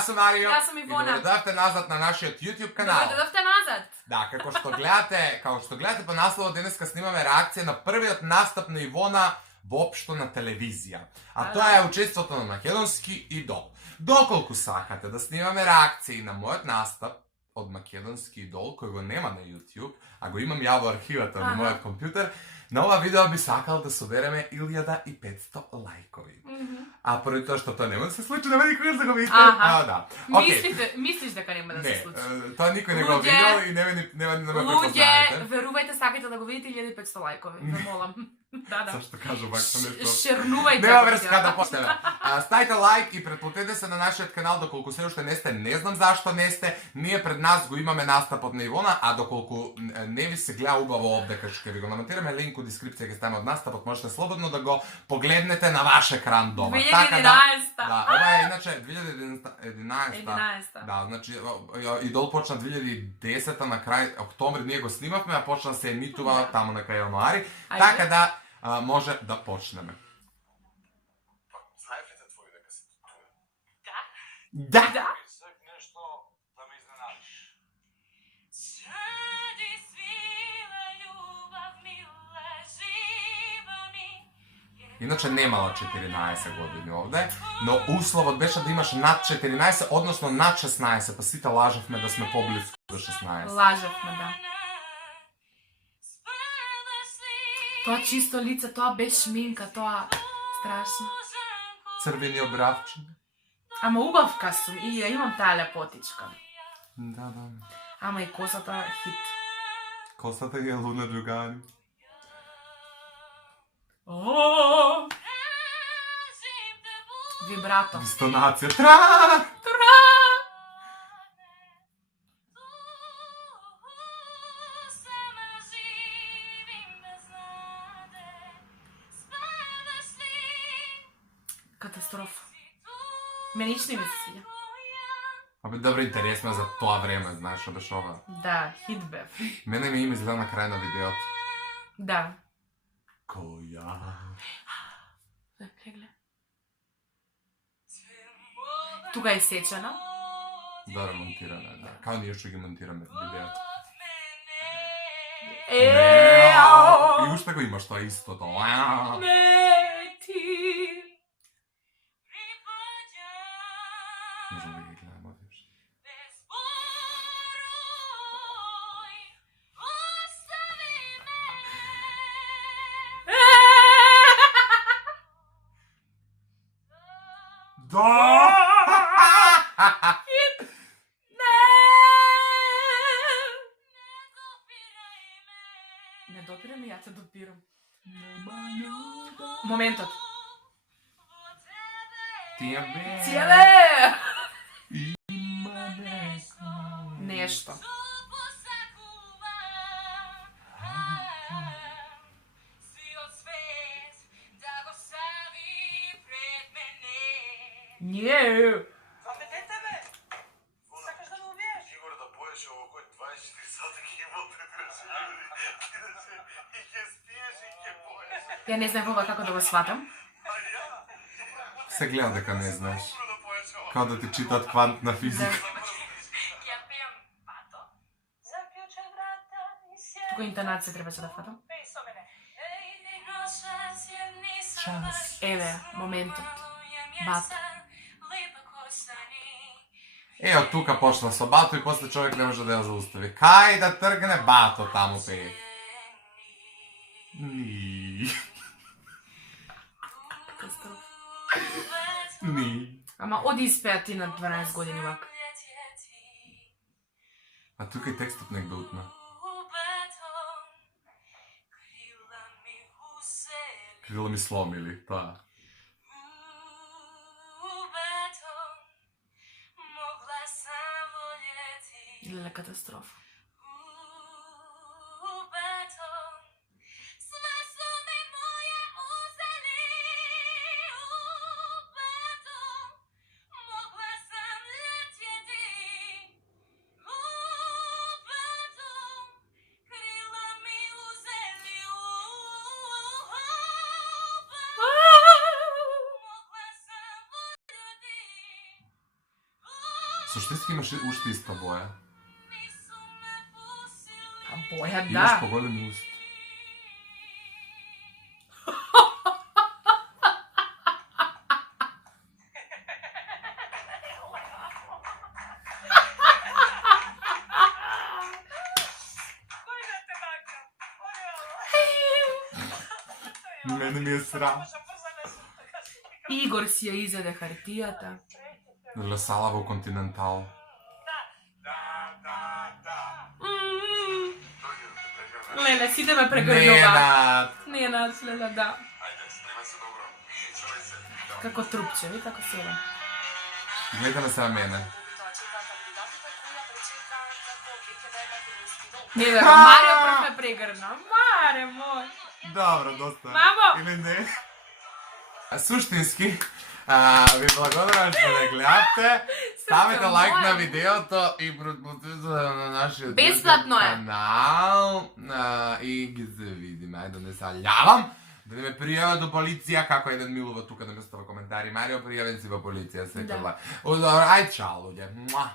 Ja sam Mario. Ja sam Ivona. I dobrodošli nazad na naš YouTube kanal. Dobrodošli nazad. Da, kao što gledate po naslovu, dneska snimаме reakcije на првиот настап на Ивона воопшто на телевизија. А тоа е учеството на Македонски идол. Доколку сакате да снимаме реакции на мојот настап од Македонски идол, кој го нема на YouTube, а го имам ја во архивата на мојот компјутер, на ова видео би сакал да собереме 1500 лајкови. А поради тоа што тоа нема да се случи, нема никој да го видите. Да. Мислиш дека нема да се случи? Не, тоа никој не го видел и нема да ме препознаете. Луѓе, верувајте, сакате да го видите 1500 лајкови, замолам. Да. Зашто кажу вакво нешто? Шернувајте. Нема врска да постеле. Ставите лайк и претплатете се на нашиот канал доколку се уште не сте, не знам зашто не сте. Ние пред нас го имаме настапот на Ивона, а доколку не ви се гледа убаво овде кај што ви го намонтираме, линк у дескрипција ќе стане од настапот, можете слободно да го погледнете на ваш екран дома. 2011. Да, ова е иначе 2011. Да, значи Идол почна 2010 на крај октомври, ние го снимавме, а почна се емитува таму на крај јануари. Така да може да почнеме. Знаеш ли те твои дека си тука? Да. Да. Сак нешто да ме изненадиш. Иначе немала 14 години овде, но условот беше да имаш над 14, односно над 16, па сите лажевме да сме поблиску до 16. Лажевме, да. Тоа чисто лице, тоа без шминка, тоа страшно. Црвени обравчи. Ама убавка сум и ја имам таа лепотичка. Да. Ама и косата хит. Косата е луна другари. Вибрато. Дистонација. Тра! Катастрофа. Менич не ми се свиѓа. Абе, добро, интересно за тоа време, знаеш, што беше ова. Да, хит бев. Мене ми изгледа на крај на видеото. Да. Која? Тука е сечено. Да, ремонтиране, да. Као ние што ги монтираме видеото. И уште го имаш тоа истото. Можем да ги гледаме одиш. Да! Не допира ми, ја те допирам. Моментот. Тие бе! Циеле! Нешто. Не. Заведете ме! Сакаш да ме убиеш? Игор да поеш ово кој 24 сата ќе има предреше люди. И ќе спиеш и ќе поеш. Ја не знам ова како да го сватам. Се гледа дека не знаеш. Као да ти читат квантна физика. Тука интонација требаше да фатам. Еве, моментот. Бато. Од тука почна со Бато и после човек не може да ја заустави. Кај да тргне Бато таму пее. Ама оди испеа ти на 12 години вака. А тука и текстот негде утна. Крила ми сломили, тоа. Леле катастрофа. Suštinski imaš ušti ista boja. Pa boja Imaš da. pogolemi ust. Koji da te makam? Mene mi je sram. Igor si jo izvede hartijata. Lesala v Continental. Lele, si da me pregrnula. Nenad! Nenad, Lele, da. Ajde, spremaj se dobro i čuvaj se. Kako trupče, vidi kako sjeda. Gleda se na mene. Ne vero, Mario prv me pregrna. Mare moj. Dobro, dosta. Mamo! Ili ne? Suštinski, vi blagodaran što me gledate. Stavite moja. like na videото и pretplatite на нашия Бесплатно е. канал. И ги се видим. Ајде да не се алјавам. Да не ме пријават до полиција, како еден милува тука да ме става коментари. Марио, пријавен си во полиција, секој Да. лак. Ајде, чао, луѓе. Муа.